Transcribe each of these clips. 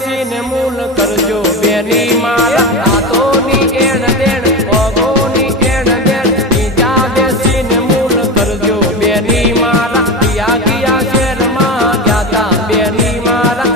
બેસીને મૂલ કરજો બેની મારા હાથોની એણ દેણ પગોની એણ દેણ નીચા બેસીને મૂલ કરજો બેની મારા કિયા કિયા શહેરમાં ગયા તા બેની મારા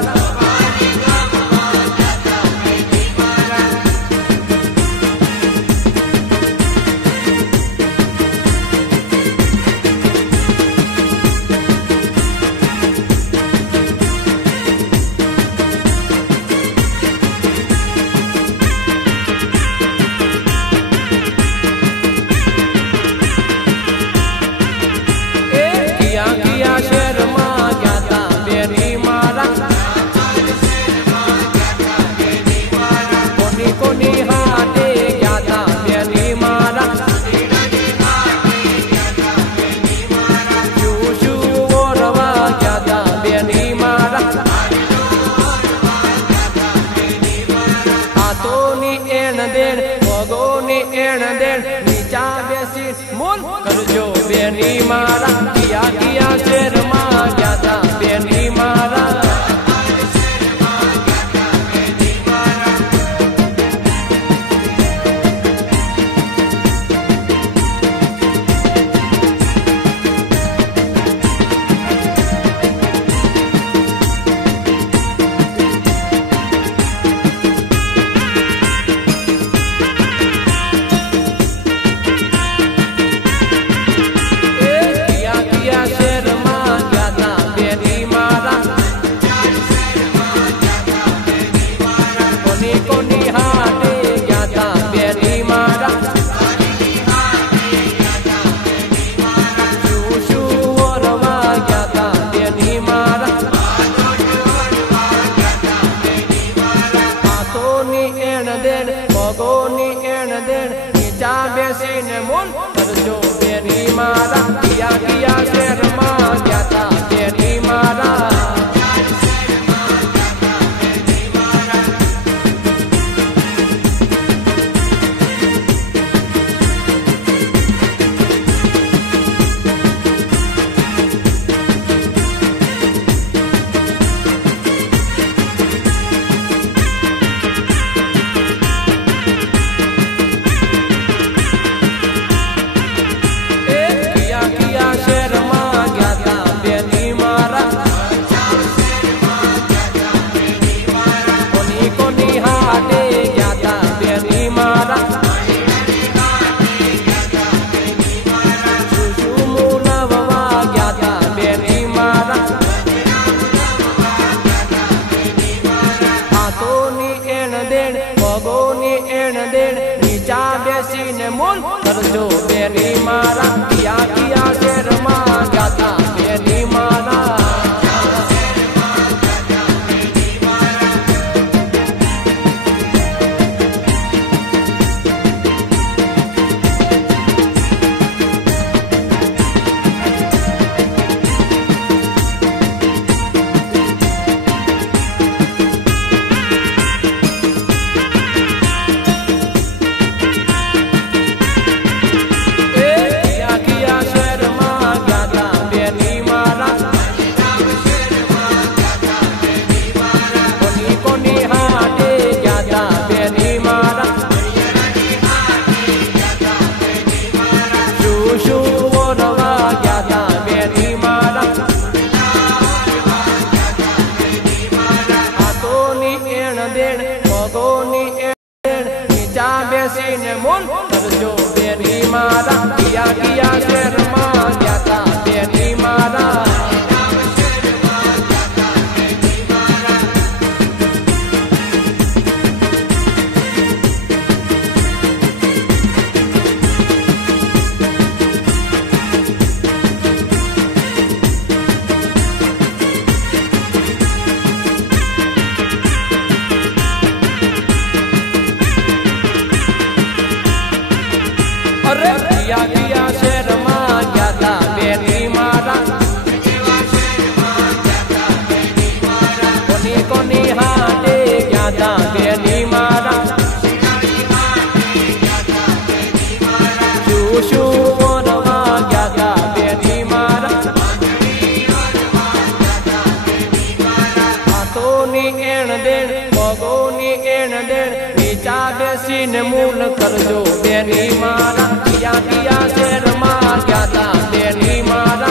નીચા બેસી મૂલ કરજો બેની મારા કિયા કિયા શહેરમાં ગયા તા બેની મારા બેસીને મૂલ કરજો બેની મારા કિયા કિયા શહેરમાં ગયા તા બેની મારા નીચા બેસીને મૂલ કરજો બેની મારા કિયા કિયા શહેરમાં ગયા તા બેની મારા બેસીને મૂલ કરજો બેની મારા કિયા કિયા શહેરમાં ગયા તા બેની મારા કિયા કિયા શહેરમાં ગયા તા બેની મારા કોની કોની હાથે ગયા તા બેની મારા શું શું ઓરવા ગયા તા બેની મારા હાથોની એણ દેણ सीन मूल करजो बेनी मारा किया किया शेर मार क्या था बेनी मारा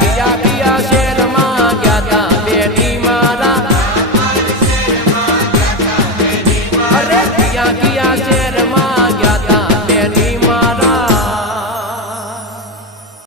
किया किया शेर मार क्या था बेनी मारा अरे किया